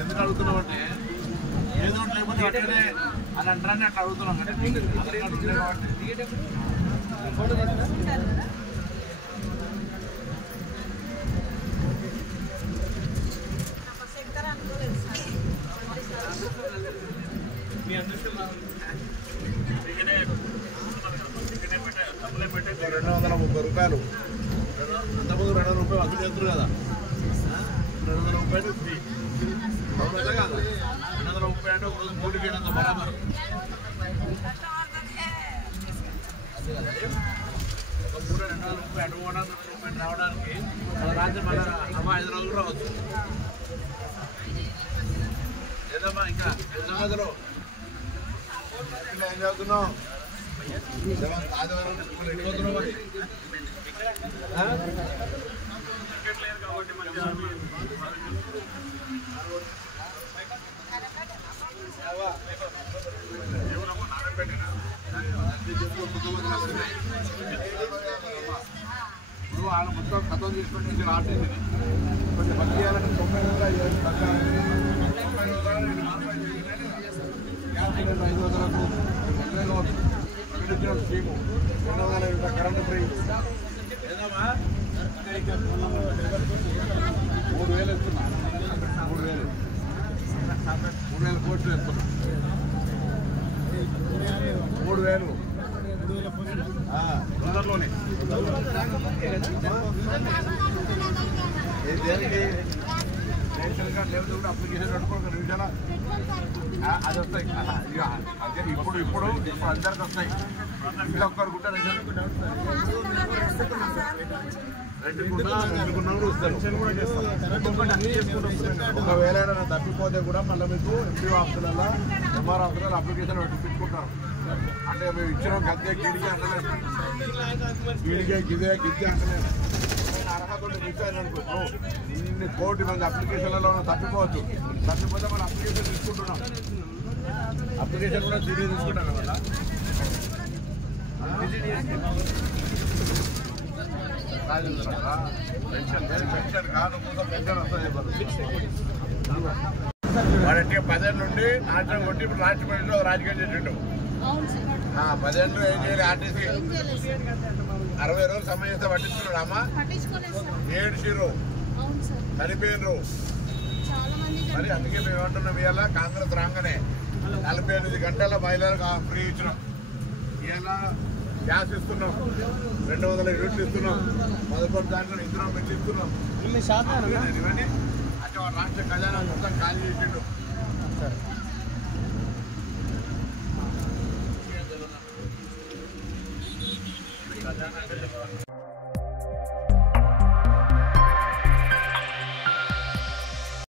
ఎందుకు అడుగుతున్నాం అంటే ఏదో లేకపోతే అట్లనే అని అంటారని అట్లా అడుగుతున్నాం అంటే మీ అదృష్టం 230 రూపాయలు అంతకుముందు 200 రూపాయలు అసలు చేస్తారు కదా 200 రూపాయలు అవునా కదా 230 అంటే ఒక రోజు 3 గంటల బరాబర్ ఒక 200 రూపాయలు 200 రూపాయలు రావడానికి రాత్రి మళ్ళీ 5 రోజులు రావచ్చు ఏదమ్మా ఇంకా సంగతిలో ఏం చదువుతున్నావు ఆదివారం స్కూల్ ఎన్ని పోతున్నావు మరి ఇప్పుడు వాళ్ళు మొత్తం ఖతం తీసుకొని ఆర్టీసీ కొంచెం పని చేయాలంటే 9 స్కీము 200 కరెంటు ఫ్రీ ఏదమ్మా 3000 ఇస్తున్నా 3000 కోట్లు ఇస్తున్నా 3000 తొందరలోనే దేనికి రేషన్ కార్డు లేకపోతే కూడా అప్లికేషన్ పెట్టుకోవాలి 2 నిమిషాల అది వస్తాయి అదే ఇప్పుడు అందరికి వస్తాయి ఇంట్లో ఒక్కరు కూడా రెండుకున్నప్పుడు వస్తారు ఒకవేళ తప్పిపోతే కూడా మళ్ళీ మీకు ఎంపీ ఆఫీసులలో ఎంఆర్ ఆఫీసులలో అప్లికేషన్ పెట్టుకుంటారు అంటే మేము ఇచ్చిన గద్దె గిడికి అంటలేదు గిడికే గిదే అంటలేదు అర్హత మిచ్చారనుకో ఇన్ని కోటి మంది అప్లికేషన్లలో తప్పిపోవచ్చు తప్పిపోతే మనం అప్లికేషన్ తీసుకుంటున్నాం అప్లికేషన్ కూడా తిరిగి తీసుకుంటాం కదా పెన్షన్ కాదు పెన్షన్ వస్తుంది వాడంటే 10 ఏళ్ళ నుండి నాట్యం కొట్టి ఇప్పుడు రాష్ట్రపతిలో రాజకీయం చేసిండు 10 ఏళ్ళు ఏం చేయాలి ఆర్టీసీ 60 రోజులు సమయం ఇస్తే పట్టించుకున్నాడు అమ్మ ఏడ్చిరు చనిపోయినరు మరి అందుకే మేము ఏమంటున్నాం ఇవాళ కాంగ్రెస్ రాగానే 48 గంటల మహిళలకు ఫ్రీ ఇచ్చినాం ఇవాళ గ్యాస్ ఇస్తున్నాం 200 యూనిట్లు ఇస్తున్నాం 11 దాంట్లో ఇస్తున్నాం పెట్టి ఇస్తున్నాం ఇవన్నీ అంటే రాష్ట్ర ఖజానా మొత్తం ఖాళీ చేసిండు ఖజానా